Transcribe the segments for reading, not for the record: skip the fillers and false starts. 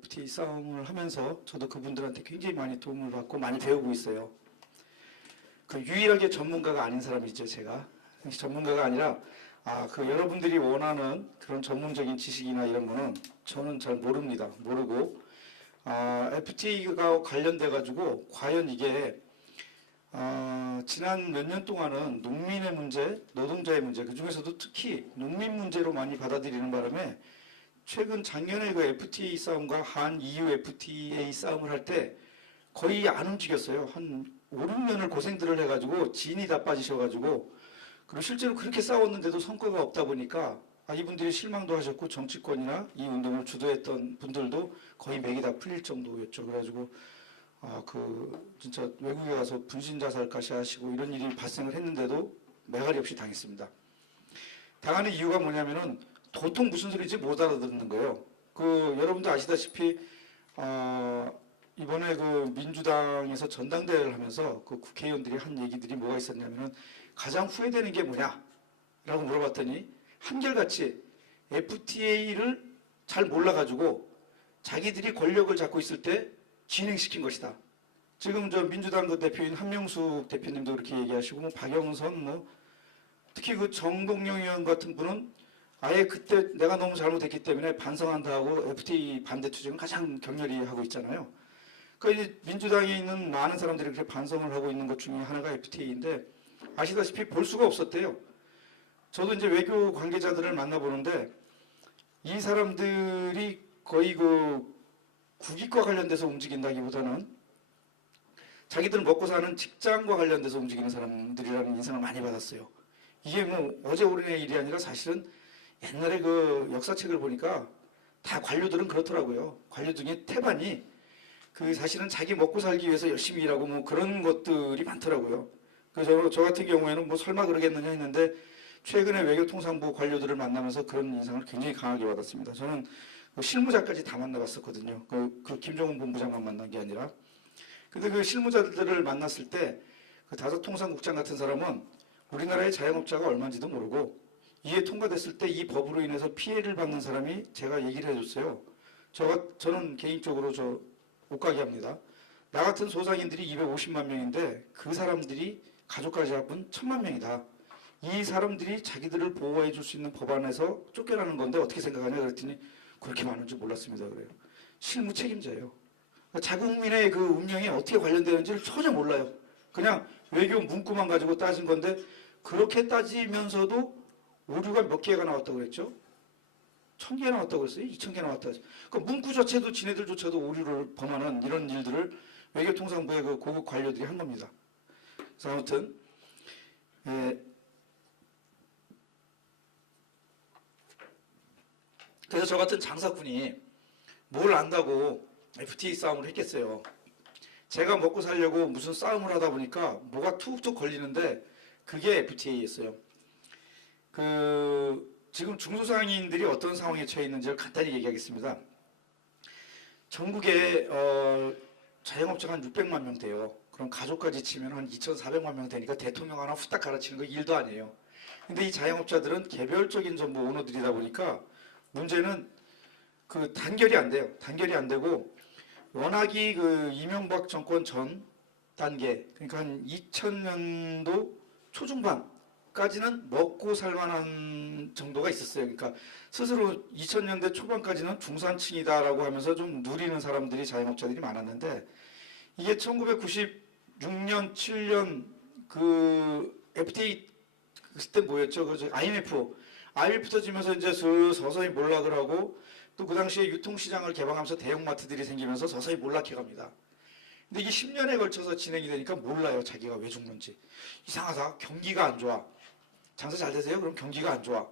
FTA 싸움을 하면서 저도 그분들한테 굉장히 많이 도움을 받고 많이 배우고 있어요. 그 유일하게 전문가가 아닌 사람이죠, 제가. 전문가가 아니라 그 여러분들이 원하는 그런 전문적인 지식이나 이런 거는 저는 잘 모릅니다. 모르고 FTA가 관련돼 가지고 과연 이게 지난 몇 년 동안은 농민의 문제, 노동자의 문제, 그 중에서도 특히 농민 문제로 많이 받아들이는 바람에 최근 작년에 그 FTA 싸움과 한 EU FTA 싸움을 할 때 거의 안 움직였어요. 한 5, 6년을 고생들을 해가지고 진이 다 빠지셔가지고 그리고 실제로 그렇게 싸웠는데도 성과가 없다 보니까 이분들이 실망도 하셨고 정치권이나 이 운동을 주도했던 분들도 거의 맥이 다 풀릴 정도였죠. 그래가지고 진짜 외국에 가서 분신자살까지 하시고 이런 일이 발생을 했는데도 매갈이 없이 당했습니다. 당하는 이유가 뭐냐면은 도통 무슨 소리인지 못 알아듣는 거예요. 여러분도 아시다시피 이번에 그 민주당에서 전당대회를 하면서 그 국회의원들이 한 얘기들이 뭐가 있었냐면은 가장 후회되는 게 뭐냐라고 물어봤더니 한결같이 FTA를 잘 몰라가지고 자기들이 권력을 잡고 있을 때 진행시킨 것이다. 지금 저 민주당 그 대표인 한명숙 대표님도 그렇게 얘기하시고 박영선 특히 그 정동영 의원 같은 분은 아예 그때 내가 너무 잘못했기 때문에 반성한다 하고 FTA 반대 투쟁을 가장 격렬히 하고 있잖아요. 그러니까 민주당에 있는 많은 사람들이 그렇게 반성을 하고 있는 것 중에 하나가 FTA인데 아시다시피 볼 수가 없었대요. 저도 이제 외교 관계자들을 만나보는데 이 사람들이 거의 국익과 관련돼서 움직인다기보다는 자기들 먹고 사는 직장과 관련돼서 움직이는 사람들이라는 인상을 많이 받았어요. 이게 어제 오늘의 일이 아니라 사실은 옛날에 그 역사책을 보니까 다 관료들은 그렇더라고요. 관료 중에 태반이 사실은 자기 먹고 살기 위해서 열심히 일하고 그런 것들이 많더라고요. 그래서 저 같은 경우에는 설마 그러겠느냐 했는데 최근에 외교통상부 관료들을 만나면서 그런 인상을 굉장히 강하게 받았습니다. 저는 실무자까지 다 만나봤었거든요. 김종훈 본부장만 만난 게 아니라. 근데 그 실무자들을 만났을 때 다섯통상국장 같은 사람은 우리나라의 자영업자가 얼마인지도 모르고 이게 통과됐을 때 이 법으로 인해서 피해를 받는 사람이 제가 얘기를 해줬어요. 저는 개인적으로 옷가게 합니다. 나 같은 소상인들이 250만 명인데 그 사람들이 가족까지 합은 1000만 명이다. 이 사람들이 자기들을 보호해 줄 수 있는 법안에서 쫓겨나는 건데 어떻게 생각하냐 그랬더니 그렇게 많은 줄 몰랐습니다. 그래요. 실무 책임자예요. 자국민의 그 운명에 어떻게 관련되는지를 전혀 몰라요. 그냥 외교 문구만 가지고 따진 건데 그렇게 따지면서도 오류가 몇 개가 나왔다고 그랬죠? 1000개 나왔다고 그랬어요? 2000개 나왔다고 그랬어요. 그 문구 자체도 지네들조차도 오류를 범하는 이런 일들을 외교통상부의 그 고급 관료들이 한 겁니다. 그래서 아무튼 그래서 저 같은 장사꾼이 뭘 안다고 FTA 싸움을 했겠어요. 제가 먹고 살려고 무슨 싸움을 하다 보니까 뭐가 툭툭 걸리는데 그게 FTA였어요. 지금 중소상인들이 어떤 상황에 처해 있는지를 간단히 얘기하겠습니다. 전국에 자영업자가 한 600만 명 돼요. 그럼 가족까지 치면 한 2,400만 명 되니까 대통령 하나 후딱 갈아치는 거 일도 아니에요. 근데 이 자영업자들은 개별적인 전부 오너들이다 보니까 문제는 단결이 안 돼요. 단결이 안 되고 워낙이 이명박 정권 전 단계 그러니까 한 2000년도 초중반까지는 먹고 살만한 정도가 있었어요. 그러니까 스스로 2000년대 초반까지는 중산층이다라고 하면서 좀 누리는 사람들이 자영업자들이 많았는데 이게 1996년, 7년 FTA 그때 뭐였죠? IMF 터지면서 이제 서서히 몰락을 하고 또 그 당시에 유통시장을 개방하면서 대형마트들이 생기면서 서서히 몰락해 갑니다. 근데 이게 10년에 걸쳐서 진행이 되니까 몰라요. 자기가 왜 죽는지. 이상하다. 경기가 안 좋아. 장사 잘 되세요? 그럼 경기가 안 좋아.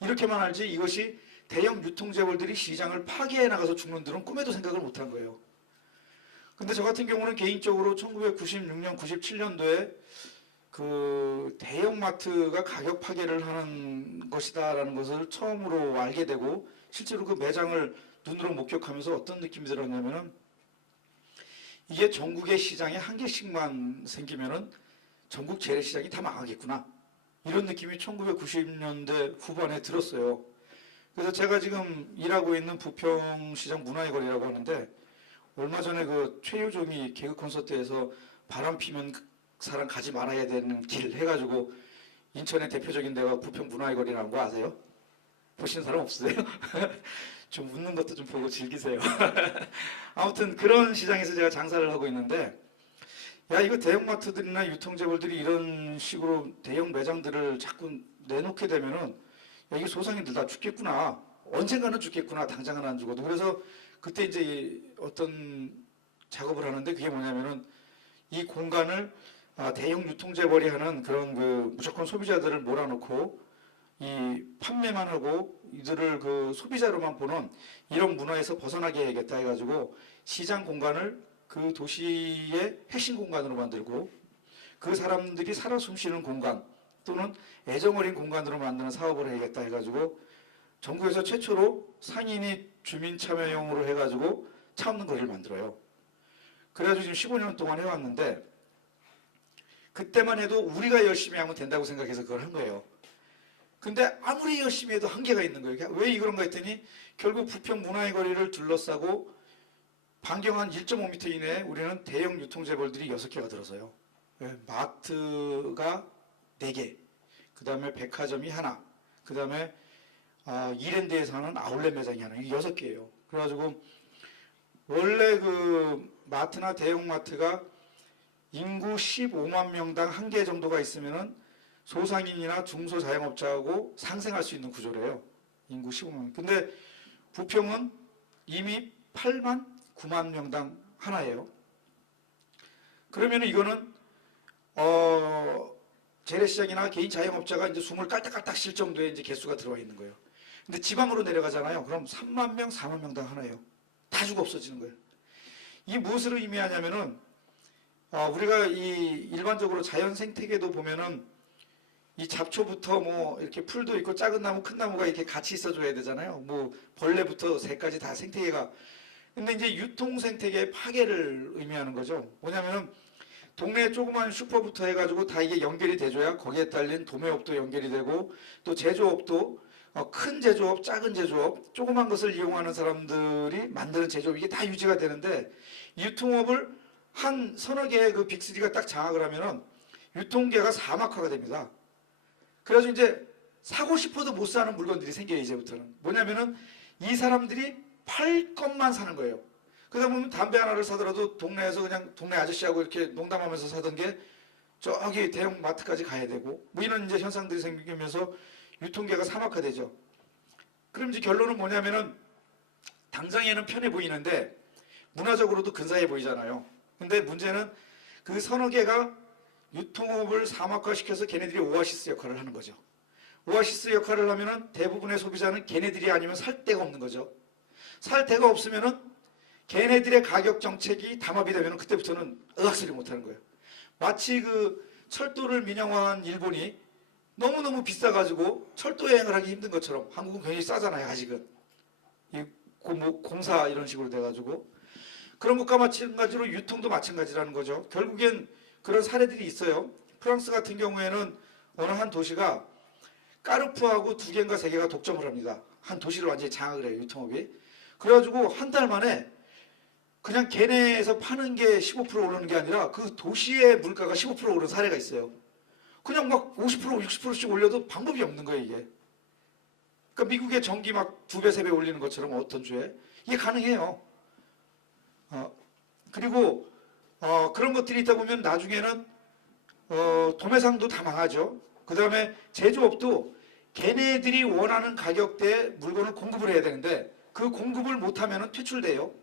이렇게만 알지 이것이 대형 유통재벌들이 시장을 파괴해 나가서 죽는 들은 꿈에도 생각을 못한 거예요. 근데 저 같은 경우는 개인적으로 1996년, 97년도에 대형마트가 가격 파괴를 하는 것이다라는 것을 처음으로 알게 되고 실제로 그 매장을 눈으로 목격하면서 어떤 느낌이 들었냐면은 이게 전국의 시장에 한 개씩만 생기면은 전국 재래시장이 다 망하겠구나. 이런 느낌이 1990년대 후반에 들었어요. 그래서 제가 지금 일하고 있는 부평시장 문화의 거리라고 하는데 얼마 전에 그 최유종이 개그 콘서트에서 바람 피면 사람 가지 말아야 되는 길 해가지고 인천의 대표적인 데가 부평 문화의 거리라는 거 아세요? 보시는 사람 없으세요? 좀 웃는 것도 좀 보고 즐기세요. 아무튼 그런 시장에서 제가 장사를 하고 있는데 야 이거 대형마트들이나 유통재벌들이 이런 식으로 대형 매장들을 자꾸 내놓게 되면은 야 이게 소상인들 다 죽겠구나. 언젠가는 죽겠구나. 당장은 안 죽어도. 그래서 그때 이제 어떤 작업을 하는데 그게 뭐냐면은 이 공간을 대형 유통재벌이 하는 그런 그 무조건 소비자들을 몰아놓고 이 판매만 하고 이들을 그 소비자로만 보는 이런 문화에서 벗어나게 해야겠다 해가지고 시장 공간을 그 도시의 핵심 공간으로 만들고 그 사람들이 살아 숨쉬는 공간 또는 애정어린 공간으로 만드는 사업을 해야겠다 해가지고 전국에서 최초로 상인이 주민 참여형으로 해가지고 차 없는 거리를 만들어요. 그래가지고 지금 15년 동안 해왔는데 그때만 해도 우리가 열심히 하면 된다고 생각해서 그걸 한 거예요. 근데 아무리 열심히 해도 한계가 있는 거예요. 왜 그런가 했더니 결국 부평 문화의 거리를 둘러싸고 반경 한 1.5m 이내에 우리는 대형 유통재벌들이 6개가 들어서요. 마트가 4개, 그 다음에 백화점이 하나, 그 다음에 이랜드에서 하는 아울렛 매장이 하나, 이게 6개예요. 그래가지고 원래 그 마트나 대형마트가 인구 15만 명당 1개 정도가 있으면은 소상인이나 중소자영업자하고 상생할 수 있는 구조래요. 인구 15만 명. 근데 부평은 이미 8만 9만 명당 하나예요. 그러면 이거는 재래시장이나 개인 자영업자가 이제 숨을 깔딱깔딱 쉴 정도의 이제 개수가 들어와 있는 거예요. 근데 지방으로 내려가잖아요. 그럼 3만 명, 4만 명당 하나예요. 다 죽어 없어지는 거예요. 이게 무엇을 의미하냐면은 우리가 이 일반적으로 자연 생태계도 보면은 이 잡초부터 뭐 이렇게 풀도 있고 작은 나무, 큰 나무가 이렇게 같이 있어줘야 되잖아요. 뭐 벌레부터 새까지 다 생태계가. 근데 이제 유통 생태계의 파괴를 의미하는 거죠. 뭐냐면은 동네 조그만 슈퍼부터 해가지고 다 이게 연결이 돼줘야 거기에 딸린 도매업도 연결이 되고 또 제조업도 큰 제조업, 작은 제조업, 조그만 것을 이용하는 사람들이 만드는 제조업 이게 다 유지가 되는데 유통업을 한 서너 개의 그 빅3가 딱 장악을 하면은 유통계가 사막화가 됩니다. 그래서 이제 사고 싶어도 못 사는 물건들이 생겨요. 이제부터는 뭐냐면은 이 사람들이 팔 것만 사는 거예요. 그러다 보면 담배 하나를 사더라도 동네에서 그냥 동네 아저씨하고 이렇게 농담하면서 사던 게 저기 대형 마트까지 가야 되고 뭐 이런 이제 현상들이 생기면서 유통계가 사막화되죠. 그럼 이제 결론은 뭐냐면은 당장에는 편해 보이는데 문화적으로도 근사해 보이잖아요. 근데 문제는 그 서너 개가 유통업을 사막화시켜서 걔네들이 오아시스 역할을 하는 거죠. 오아시스 역할을 하면은 대부분의 소비자는 걔네들이 아니면 살 데가 없는 거죠. 살 데가 없으면은 걔네들의 가격 정책이 담합이 되면은 그때부터는 의학소리 못 하는 거예요. 마치 그 철도를 민영화한 일본이 너무너무 비싸가지고 철도 여행을 하기 힘든 것처럼 한국은 굉장히 싸잖아요. 아직은. 뭐 공사 이런 식으로 돼가지고. 그런 것과 마찬가지로 유통도 마찬가지라는 거죠. 결국엔 그런 사례들이 있어요. 프랑스 같은 경우에는 어느 한 도시가 까르푸하고 2개인가 3개가 독점을 합니다. 한 도시를 완전히 장악을 해요. 유통업이. 그래가지고 한 달 만에 그냥 걔네에서 파는 게 15% 오르는 게 아니라 그 도시의 물가가 15% 오른 사례가 있어요. 그냥 막 50%, 60%씩 올려도 방법이 없는 거예요, 이게. 그러니까 미국의 전기 막 2배, 3배 올리는 것처럼 어떤 주에. 이게 가능해요. 그리고 그런 것들이 있다 보면 나중에는 도매상도 다 망하죠. 그 다음에 제조업도 걔네들이 원하는 가격대에 물건을 공급을 해야 되는데 그 공급을 못하면 퇴출돼요.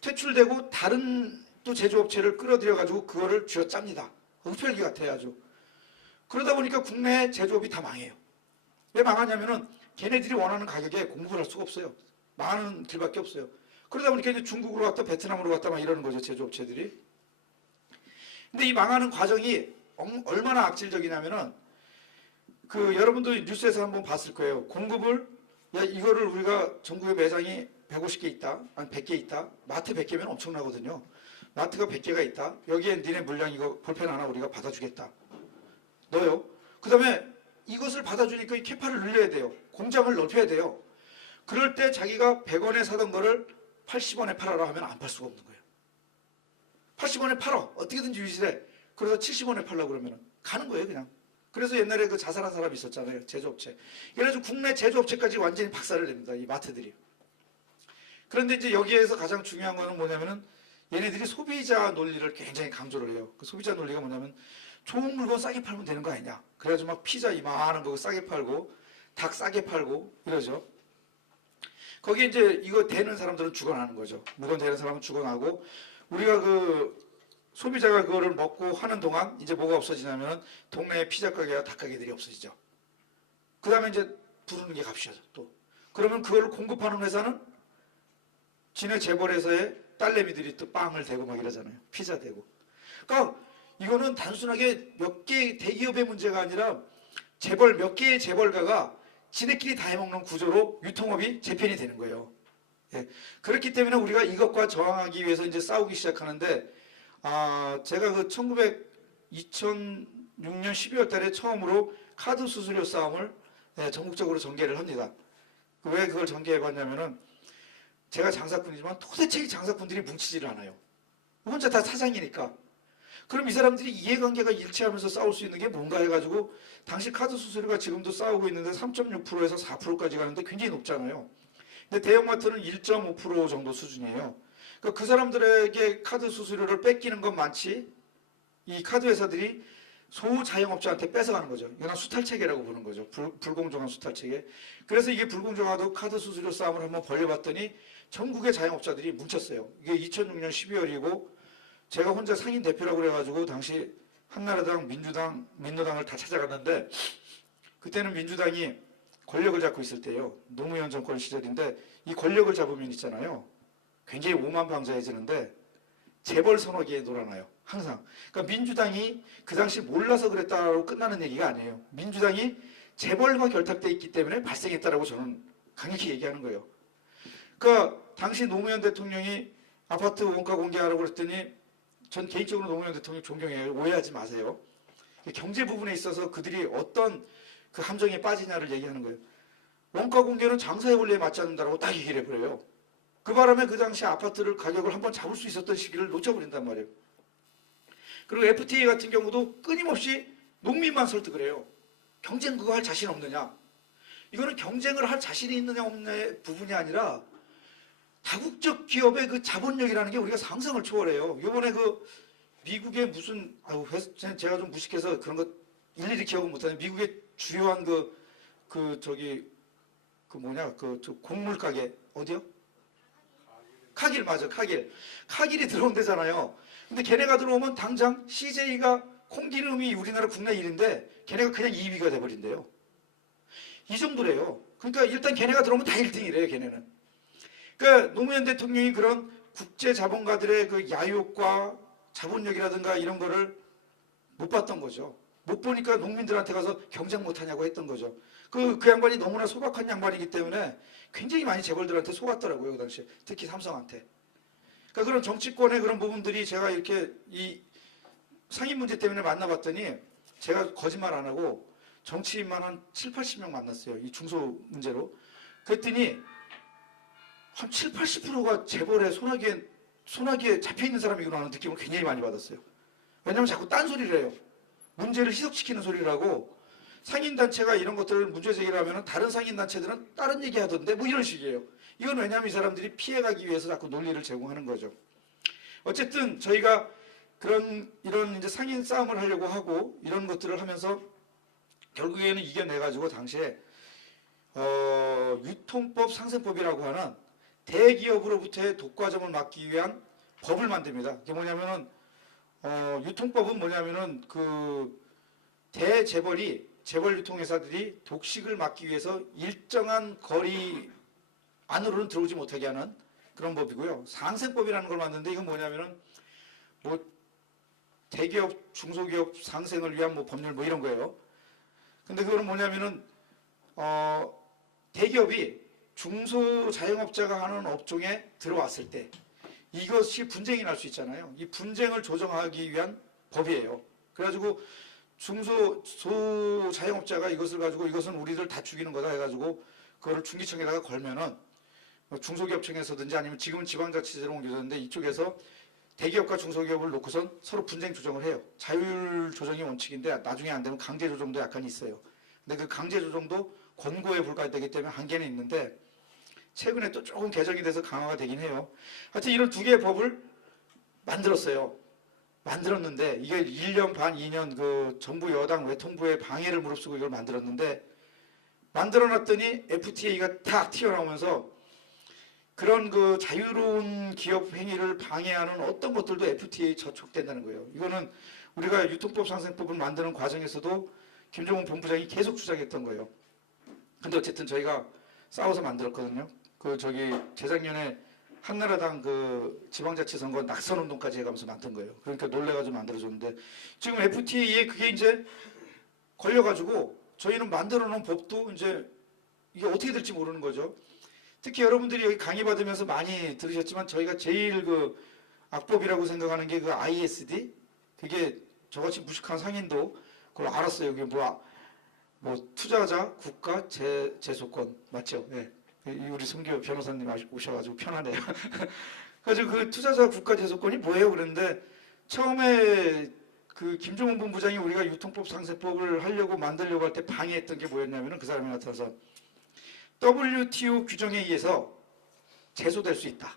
퇴출되고 다른 또 제조업체를 끌어들여 가지고 그거를 쥐어짭니다. 흡혈귀 같아요 아주. 그러다 보니까 국내 제조업이 다 망해요. 왜 망하냐면은 걔네들이 원하는 가격에 공급을 할 수가 없어요. 망하는 길밖에 없어요. 그러다 보니까 이제 중국으로 갔다 베트남으로 갔다 막 이러는 거죠 제조업체들이. 근데 이 망하는 과정이 얼마나 악질적이냐면은 그 여러분도 뉴스에서 한번 봤을 거예요. 공급을 이거를 우리가 전국에 매장이 150개 있다, 아니 100개 있다. 마트 100개면 엄청나거든요. 마트가 100개가 있다. 여기에 니네 물량 이거 볼펜 하나 우리가 받아주겠다. 넣어요. 그 다음에 이것을 받아주니까 이 캐파를 늘려야 돼요. 공장을 넓혀야 돼요. 그럴 때 자기가 100원에 사던 거를 80원에 팔아라 하면 안 팔 수가 없는 거예요. 80원에 팔아. 어떻게든지 유지해. 그래서 70원에 팔려고 그러면 가는 거예요, 그냥. 그래서 옛날에 그 자살한 사람이 있었잖아요. 제조업체. 그래가지고 국내 제조업체까지 완전히 박살을 냅니다. 이 마트들이. 그런데 이제 여기에서 가장 중요한 거는 뭐냐면은 얘네들이 소비자 논리를 굉장히 강조를 해요. 그 소비자 논리가 뭐냐면 좋은 물건 싸게 팔면 되는 거 아니냐. 그래가지고 막 피자 이만한 거 싸게 팔고 닭 싸게 팔고 이러죠. 거기에 이제 이거 되는 사람들은 죽어나는 거죠. 물건 되는 사람은 죽어나고 우리가 그 소비자가 그거를 먹고 하는 동안 이제 뭐가 없어지냐면 동네에 피자 가게와 닭 가게들이 없어지죠. 그 다음에 이제 부르는 게 값이죠. 또 그러면 그걸 공급하는 회사는 지네 재벌회사의 딸내미들이 또 빵을 대고 막 이러잖아요. 피자 대고. 그러니까 이거는 단순하게 몇 개의 대기업의 문제가 아니라 재벌 몇 개의 재벌가가 지네끼리 다 해먹는 구조로 유통업이 재편이 되는 거예요. 예. 그렇기 때문에 우리가 이것과 저항하기 위해서 이제 싸우기 시작하는데, 제가 그 2006년 12월 달에 처음으로 카드 수수료 싸움을 전국적으로 전개를 합니다. 왜 그걸 전개해봤냐면은 제가 장사꾼이지만 도대체 이 장사꾼들이 뭉치지를 않아요. 혼자 다 사장이니까. 그럼 이 사람들이 이해관계가 일치하면서 싸울 수 있는 게 뭔가 해가지고 당시 카드 수수료가 지금도 싸우고 있는데 3.6%에서 4%까지 가는데 굉장히 높잖아요. 근데 대형마트는 1.5% 정도 수준이에요. 그러니까 그 사람들에게 카드 수수료를 뺏기는 건 많지 이 카드 회사들이 소자영업자한테 뺏어가는 거죠. 이건 수탈체계라고 부르는 거죠. 불공정한 수탈체계. 그래서 이게 불공정하도 카드 수수료 싸움을 한번 벌려봤더니 전국의 자영업자들이 뭉쳤어요. 이게 2006년 12월이고 제가 혼자 상인 대표라고 그래가지고 당시 한나라당, 민주당을 다 찾아갔는데 그때는 민주당이 권력을 잡고 있을 때요. 노무현 정권 시절인데 이 권력을 잡으면 있잖아요. 굉장히 오만방자해지는데 재벌 선호기에 놀아나요. 항상. 그러니까 민주당이 그 당시 몰라서 그랬다고 끝나는 얘기가 아니에요. 민주당이 재벌과 결탁돼 있기 때문에 발생했다라고 저는 강력히 얘기하는 거예요. 그러니까 당시 노무현 대통령이 아파트 원가 공개하라고 그랬더니 전 개인적으로 노무현 대통령 존경해요. 오해하지 마세요. 경제 부분에 있어서 그들이 어떤 그 함정에 빠지냐를 얘기하는 거예요. 원가 공개는 장사의 원리에 맞지 않는다라고 딱 얘기를 해버려요. 그 바람에 그 당시 아파트를 가격을 한번 잡을 수 있었던 시기를 놓쳐버린단 말이에요. 그리고 FTA 같은 경우도 끊임없이 농민만 설득을 해요. 경쟁 그거 할 자신 없느냐. 이거는 경쟁을 할 자신이 있느냐 없느냐의 부분이 아니라 다국적 기업의 그 자본력이라는 게 우리가 상상을 초월해요. 이번에 그 미국의 무슨 제가 좀 무식해서 그런 거 일일이 기억은 못하는데 미국의 주요한 그 곡물 가게 어디요? 카길 맞아. 카길이 들어온대잖아요. 근데 걔네가 들어오면 당장 CJ가 콩기름이 우리나라 국내 일인데 걔네가 그냥 2위가 돼버린대요. 이 정도래요. 그러니까 일단 걔네가 들어오면 다 1등이래요. 걔네는. 그러니까 노무현 대통령이 그런 국제 자본가들의 그 야욕과 자본력이라든가 이런 거를 못 봤던 거죠. 못 보니까 농민들한테 가서 경쟁 못하냐고 했던 거죠. 그 양반이 너무나 소박한 양반이기 때문에 굉장히 많이 재벌들한테 속았더라고요. 그 당시에. 특히 삼성한테. 그러니까 그런 정치권의 그런 부분들이 제가 이렇게 이 상인 문제 때문에 만나봤더니 제가 거짓말 안 하고 정치인만 한 7, 80명 만났어요. 이 중소 문제로. 그랬더니 한 7, 80%가 재벌의 소나기에 잡혀있는 사람이구나 하는 느낌을 굉장히 많이 받았어요. 왜냐하면 자꾸 딴소리를 해요. 문제를 희석시키는 소리를 하고 상인단체가 이런 것들을 문제 제기를 하면 다른 상인단체들은 다른 얘기 하던데 뭐 이런 식이에요. 이건 왜냐하면 이 사람들이 피해가기 위해서 자꾸 논리를 제공하는 거죠. 어쨌든 저희가 이런 이제 상인 싸움을 하려고 하고 이런 것들을 하면서 결국에는 이겨내가지고 당시에 유통법 상생법이라고 하는 대기업으로부터의 독과점을 막기 위한 법을 만듭니다. 그게 뭐냐면은 유통법은 뭐냐면은 그 재벌 유통회사들이 독식을 막기 위해서 일정한 거리 안으로는 들어오지 못하게 하는 그런 법이고요. 상생법이라는 걸 만드는데 이건 뭐냐면은 뭐 대기업, 중소기업 상생을 위한 뭐 법률 뭐 이런 거예요. 근데 그거는 뭐냐면은 대기업이 중소 자영업자가 하는 업종에 들어왔을 때 이것이 분쟁이 날 수 있잖아요. 이 분쟁을 조정하기 위한 법이에요. 그래가지고 중소 자영업자가 이것을 가지고 이것은 우리들 다 죽이는 거다 해가지고 그거를 중기청에다가 걸면은 중소기업청에서든지 아니면 지금은 지방자치제로 옮겨졌는데 이쪽에서 대기업과 중소기업을 놓고선 서로 분쟁 조정을 해요. 자율 조정이 원칙인데 나중에 안 되면 강제 조정도 약간 있어요. 근데 그 강제 조정도 권고에 불과되기 때문에 한계는 있는데 최근에 또 조금 개정이 돼서 강화가 되긴 해요. 하여튼 이런 두 개의 법을 만들었어요. 만들었는데 이게 1년 반, 2년 그 정부 여당 외통부의 방해를 무릅쓰고 이걸 만들었는데 만들어놨더니 FTA가 탁 튀어나오면서 그런 그 자유로운 기업 행위를 방해하는 어떤 것들도 FTA에 저촉된다는 거예요. 이거는 우리가 유통법 상생법을 만드는 과정에서도 김종훈 본부장이 계속 주장했던 거예요. 근데 어쨌든 저희가 싸워서 만들었거든요. 그 저기 재작년에 한나라당 그 지방자치선거 낙선운동까지 해가면서 만든 거예요. 그러니까 놀래가지고 만들어줬는데 지금 FTA에 그게 이제 걸려가지고 저희는 만들어 놓은 법도 이제 이게 어떻게 될지 모르는 거죠. 특히 여러분들이 여기 강의 받으면서 많이 들으셨지만 저희가 제일 그 악법이라고 생각하는 게 그 ISD 그게 저같이 무식한 상인도 그걸 알았어요. 그게 뭐 투자자 국가 제소권 맞죠? 네. 우리 성교 변호사님 오셔가지고 편하네요. 그래서 그 투자자 국가 제소권이 뭐예요? 그랬는데 처음에 그 김종훈 본부장이 우리가 유통법 상세법을 하려고 만들려고 할 때 방해했던 게 뭐였냐면은 그 사람이 나타나서 WTO 규정에 의해서 제소될 수 있다.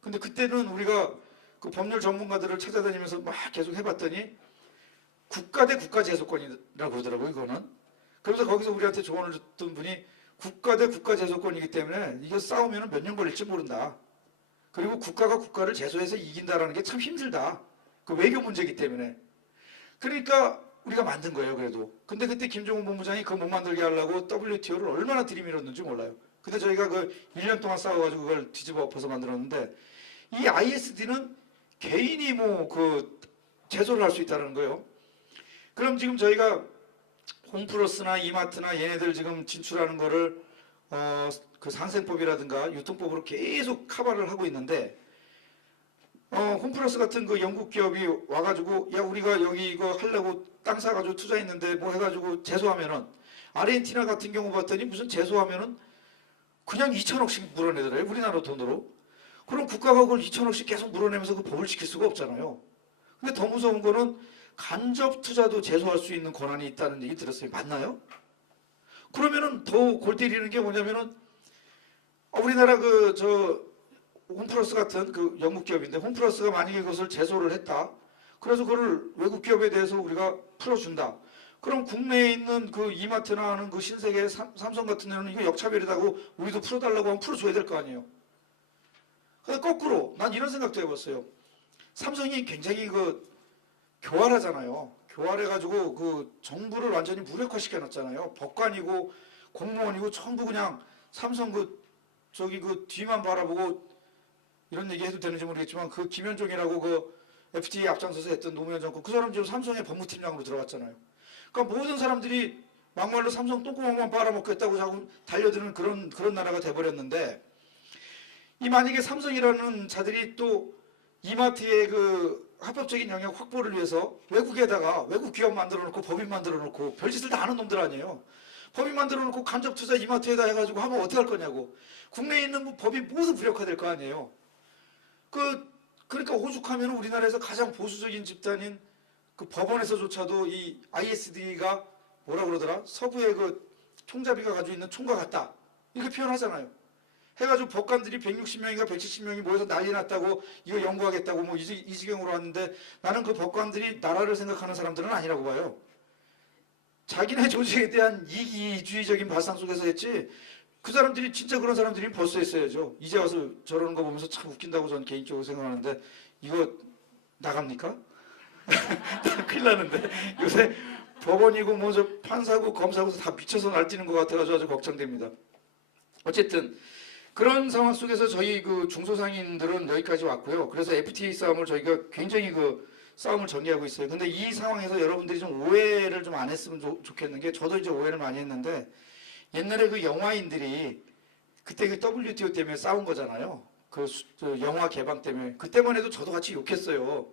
근데 그때는 우리가 그 법률 전문가들을 찾아다니면서 막 계속 해봤더니 국가 대 국가 제소권이라고 그러더라고요, 이거는. 그래서 거기서 우리한테 조언을 줬던 분이 국가 대 국가 제소권이기 때문에 이거 싸우면 몇 년 걸릴지 모른다. 그리고 국가가 국가를 제소해서 이긴다라는 게 참 힘들다. 그 외교 문제이기 때문에. 그러니까 우리가 만든 거예요, 그래도. 근데 그때 김종훈 본부장이 그거 못 만들게 하려고 WTO를 얼마나 들이밀었는지 몰라요. 근데 저희가 그 1년 동안 싸워가지고 그걸 뒤집어 엎어서 만들었는데 이 ISD는 개인이 뭐 그 제소를 할 수 있다는 거예요. 그럼 지금 저희가 홈플러스나 이마트나 얘네들 지금 진출하는 거를 그 상생법이라든가 유통법으로 계속 커버를 하고 있는데 홈플러스 같은 그 영국 기업이 와가지고 야 우리가 여기 이거 하려고 땅 사가지고 투자했는데 뭐 해가지고 제소하면은 아르헨티나 같은 경우 봤더니 무슨 제소하면은 그냥 2천억씩 물어내더래요. 우리나라 돈으로. 그럼 국가가 그걸 2천억씩 계속 물어내면서 그 법을 지킬 수가 없잖아요. 근데 더 무서운 거는 간접 투자도 제소할 수 있는 권한이 있다는 얘기 들었어요. 맞나요? 그러면은 더 골 때리는 게 뭐냐면은 우리나라 홈플러스 같은 그 영국 기업인데 홈플러스가 만약에 그것을 제소를 했다. 그래서 그걸 외국 기업에 대해서 우리가 풀어준다. 그럼 국내에 있는 그 이마트나 하는 그 신세계 삼성 같은 데는 이거 역차별이라고 우리도 풀어달라고 하면 풀어줘야 될 거 아니에요. 근데 거꾸로 난 이런 생각도 해봤어요. 삼성이 굉장히 그 교활하잖아요. 교활해가지고 그 정부를 완전히 무력화시켜놨잖아요. 법관이고 공무원이고 전부 그냥 삼성 그 뒤만 바라보고 이런 얘기 해도 되는지 모르겠지만 그 김현종이라고 그 FTA 앞장서서 했던 노무현 정권 그 사람 지금 삼성의 법무팀장으로 들어갔잖아요. 그러니까 모든 사람들이 막말로 삼성 똥구멍만 빨아먹겠다고 자꾸 달려드는 그런 나라가 돼버렸는데 이 만약에 삼성이라는 자들이 또 이마트의 그 합법적인 영역 확보를 위해서 외국에다가 외국 기업 만들어 놓고 법인 만들어 놓고 별짓을 다 하는 놈들 아니에요. 법인 만들어 놓고 간접 투자 이마트에다 해가지고 하면 어떻게 할 거냐고. 국내에 있는 법인 모두 무력화될 거 아니에요. 그러니까 오죽하면 우리나라에서 가장 보수적인 집단인 그 법원에서조차도 이 ISD가 뭐라 그러더라? 서부의 그 총잡이가 가지고 있는 총과 같다. 이렇게 표현하잖아요. 해가지고 법관들이 160명인가 170명이 모여서 난리 났다고 이거 연구하겠다고 뭐 이 지경으로 왔는데 나는 그 법관들이 나라를 생각하는 사람들은 아니라고 봐요. 자기네 조직에 대한 이기주의적인 발상 속에서 했지 그 사람들이 진짜 그런 사람들이 벌써 했어야죠. 이제 와서 저러는 거 보면서 참 웃긴다고 저는 개인적으로 생각하는데 이거 나갑니까? 큰일 나는데 요새 법원이고 뭐 저 판사고 검사고 다 미쳐서 날뛰는 것 같아가지고 아주 걱정됩니다. 어쨌든 그런 상황 속에서 저희 그 중소상인들은 여기까지 왔고요. 그래서 FTA 싸움을 저희가 굉장히 그 싸움을 전개하고 있어요. 근데 이 상황에서 여러분들이 좀 오해를 좀 안 했으면 좋겠는 게 저도 이제 오해를 많이 했는데 옛날에 그 영화인들이 그때 그 WTO 때문에 싸운 거잖아요. 저 영화 개방 때문에. 그때만 해도 저도 같이 욕했어요.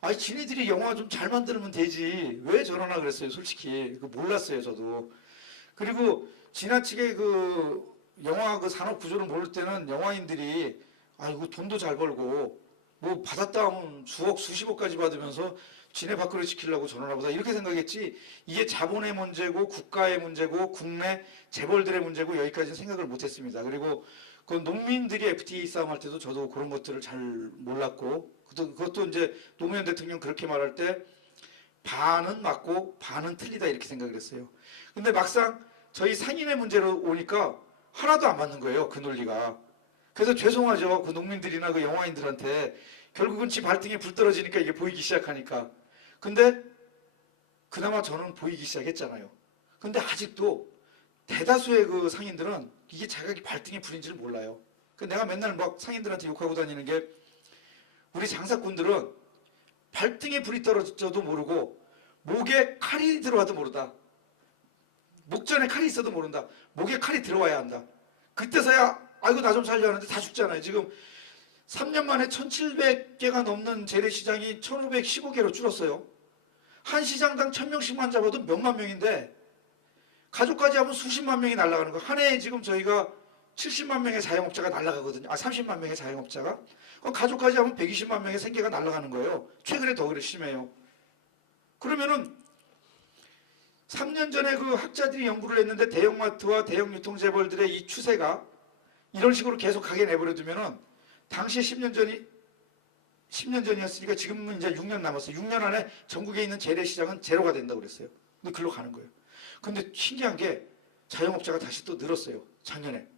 아니 지네들이 영화 좀 잘 만들면 되지. 왜 저러나 그랬어요. 솔직히. 몰랐어요 저도. 그리고 지나치게 그 영화 그 산업 구조를 모를 때는 영화인들이 아이고 돈도 잘 벌고 뭐 받았다 하면 수억 수십억까지 받으면서 지네 밖으로 시키려고 저러나 보다 이렇게 생각했지, 이게 자본의 문제고 국가의 문제고 국내 재벌들의 문제고 여기까지는 생각을 못했습니다. 그리고 그 농민들이 FTA 싸움할 때도 저도 그런 것들을 잘 몰랐고, 그것도 이제 노무현 대통령 그렇게 말할 때 반은 맞고 반은 틀리다 이렇게 생각을 했어요. 근데 막상 저희 상인의 문제로 오니까 하나도 안 맞는 거예요, 그 논리가. 그래서 죄송하죠, 그 농민들이나 그 영화인들한테. 결국은 지 발등에 불 떨어지니까 이게 보이기 시작하니까. 근데 그나마 저는 보이기 시작했잖아요. 근데 아직도 대다수의 그 상인들은 이게 자기 발등에 불인지를 몰라요. 내가 맨날 막 상인들한테 욕하고 다니는 게, 우리 장사꾼들은 발등에 불이 떨어져도 모르고 목에 칼이 들어와도 모른다. 목전에 칼이 있어도 모른다. 목에 칼이 들어와야 한다. 그때서야 아이고 나 좀 살려 하는데 다 죽잖아요. 지금 3년 만에 1700개가 넘는 재래시장이 1515개로 줄었어요. 한 시장당 1000명씩만 잡아도 몇만 명인데 가족까지 하면 수십만 명이 날아가는 거예요. 한 해에 지금 저희가 70만 명의 자영업자가 날아가거든요. 30만 명의 자영업자가. 가족까지 하면 120만 명의 생계가 날아가는 거예요. 최근에 더 그래 심해요. 그러면은 3년 전에 그 학자들이 연구를 했는데 대형마트와 대형 유통재벌들의 이 추세가 이런 식으로 계속 가게 내버려두면은, 당시에 10년 전이었으니까 지금은 이제 6년 남았어요. 6년 안에 전국에 있는 재래시장은 제로가 된다고 그랬어요. 근데 글로 가는 거예요. 근데 신기한 게 자영업자가 다시 또 늘었어요. 작년에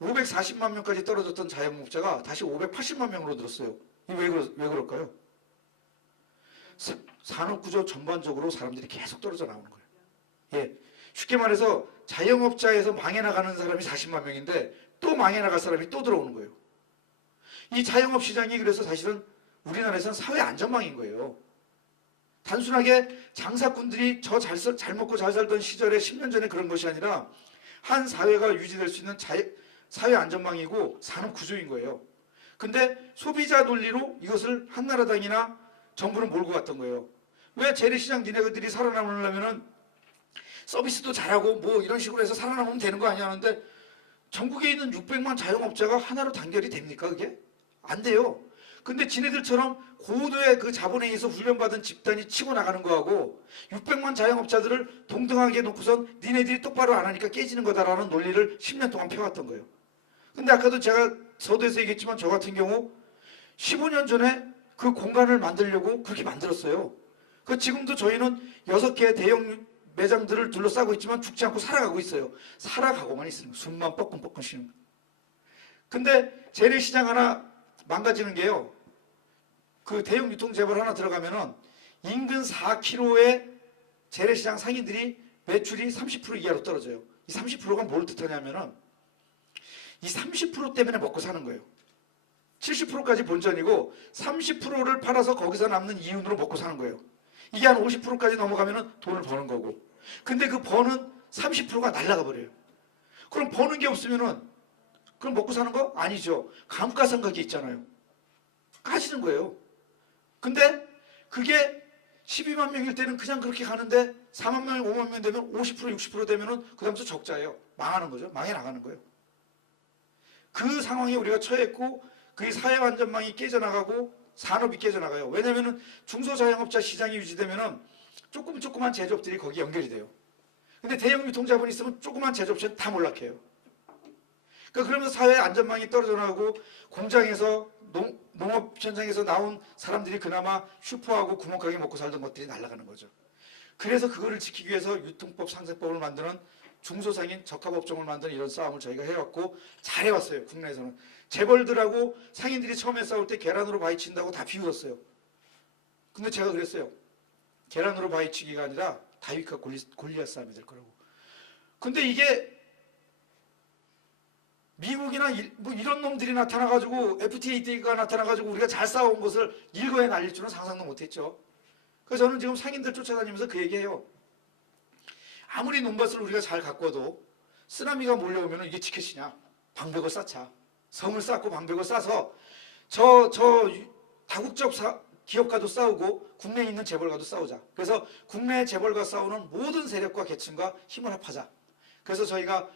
540만 명까지 떨어졌던 자영업자가 다시 580만 명으로 늘었어요. 왜 그럴까요? 산업구조 전반적으로 사람들이 계속 떨어져 나오는 거예요. 예, 쉽게 말해서 자영업자에서 망해 나가는 사람이 40만 명인데 또 망해 나갈 사람이 또 들어오는 거예요. 이 자영업 시장이 그래서 사실은 우리나라에서는 사회 안전망인 거예요. 단순하게 장사꾼들이 잘 먹고 잘 살던 시절에 10년 전에 그런 것이 아니라 한 사회가 유지될 수 있는 사회 안전망이고 산업 구조인 거예요. 근데 소비자 논리로 이것을 한나라당이나 정부는 몰고 갔던 거예요. 왜 재래시장 니네들이 살아남으려면은 서비스도 잘하고 뭐 이런 식으로 해서 살아남으면 되는 거 아니야 하는데, 전국에 있는 600만 자영업자가 하나로 단결이 됩니까 그게? 안 돼요. 근데 지네들처럼 고도의 그 자본에 의해서 훈련받은 집단이 치고 나가는 거하고 600만 자영업자들을 동등하게 놓고선 니네들이 똑바로 안 하니까 깨지는 거다라는 논리를 10년 동안 펴왔던 거예요. 근데 아까도 제가 서두에서 얘기했지만 저 같은 경우 15년 전에 그 공간을 만들려고 그렇게 만들었어요. 지금도 저희는 6개의 대형 매장들을 둘러싸고 있지만 죽지 않고 살아가고 있어요. 살아가고만 있으면 숨만 뻐끔뻐끔 쉬는 거예요. 근데 재래시장 하나 망가지는 게요, 그 대형 유통재벌 하나 들어가면은 인근 4km의 재래시장 상인들이 매출이 30% 이하로 떨어져요. 이 30%가 뭘 뜻하냐면은 이 30% 때문에 먹고 사는 거예요. 70%까지 본전이고 30%를 팔아서 거기서 남는 이윤으로 먹고 사는 거예요. 이게 한 50%까지 넘어가면은 돈을 버는 거고. 근데 그 버는 30%가 날아가 버려요. 그럼 버는 게 없으면은 그럼 먹고 사는 거? 아니죠. 감가상각이 있잖아요. 까지는 거예요. 근데 그게 12만 명일 때는 그냥 그렇게 가는데 4만 명, 5만 명 되면 50%, 60% 되면은 그 다음부터 적자예요. 망하는 거죠. 망해 나가는 거예요. 그 상황에 우리가 처했고 그 사회 안전망이 깨져나가고 산업이 깨져나가요. 왜냐면은 중소자영업자 시장이 유지되면은 조그만 제조업들이 거기 연결이 돼요. 근데 대형 유통자본이 있으면 조그만 제조업체는 다 몰락해요. 그러면서 사회 안전망이 떨어져 나가고 공장에서 농업 현장에서 나온 사람들이 그나마 슈퍼하고 구멍가게 먹고 살던 것들이 날아가는 거죠. 그래서 그거를 지키기 위해서 유통법 상생법을 만드는 중소상인 적합업종을 만드는 이런 싸움을 저희가 해왔고 잘해왔어요. 국내에서는. 재벌들하고 상인들이 처음에 싸울 때 계란으로 바위친다고 다 비웃었어요. 근데 제가 그랬어요. 계란으로 바위치기가 아니라 다윗과 골리앗 싸움이 될 거라고. 근데 이게 미국이나 뭐 이런 놈들이 나타나가지고 FTA가 나타나가지고 우리가 잘 싸워온 것을 일거에 날릴 줄은 상상도 못했죠. 그래서 저는 지금 상인들 쫓아다니면서 그 얘기해요. 아무리 논밭을 우리가 잘 가꿔도 쓰나미가 몰려오면 이게 지켜지냐. 방벽을 쌓자. 성을 쌓고 방벽을 쌓아서 저 다국적 기업가도 싸우고 국내에 있는 재벌가도 싸우자. 그래서 국내 재벌가 싸우는 모든 세력과 계층과 힘을 합하자. 그래서 저희가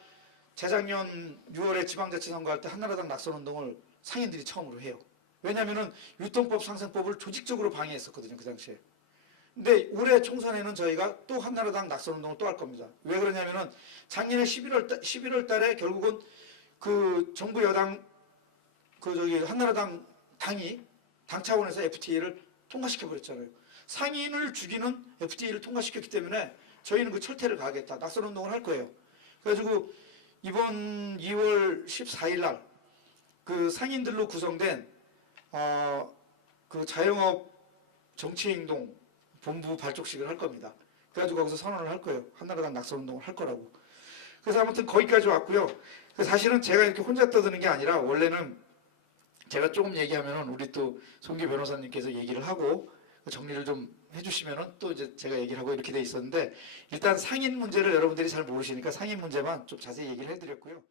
재작년 6월에 지방자치 선거할 때 한나라당 낙선운동을 상인들이 처음으로 해요. 왜냐하면 유통법 상생법을 조직적으로 방해했었거든요, 그 당시에. 근데 올해 총선에는 저희가 또 한나라당 낙선운동을 또 할 겁니다. 왜 그러냐면은 작년에 11월 달에 결국은 그 정부 여당 한나라당 당이 당 차원에서 FTA를 통과시켜 버렸잖아요. 상인을 죽이는 FTA를 통과시켰기 때문에 저희는 그 철퇴를 가하겠다. 낙선운동을 할 거예요. 그래가지고 이번 2월 14일 날 그 상인들로 구성된 그 자영업 정치행동 본부 발족식을 할 겁니다. 그래가지고 거기서 선언을 할 거예요. 한나라당 낙선운동을 할 거라고. 그래서 아무튼 거기까지 왔고요. 사실은 제가 이렇게 혼자 떠드는 게 아니라 원래는 제가 조금 얘기하면은 우리 또 송기 변호사님께서 얘기를 하고 정리를 좀 해주시면은 또 이제 제가 얘기를 하고 이렇게 돼 있었는데 일단 상인 문제를 여러분들이 잘 모르시니까 상인 문제만 좀 자세히 얘기를 해드렸고요.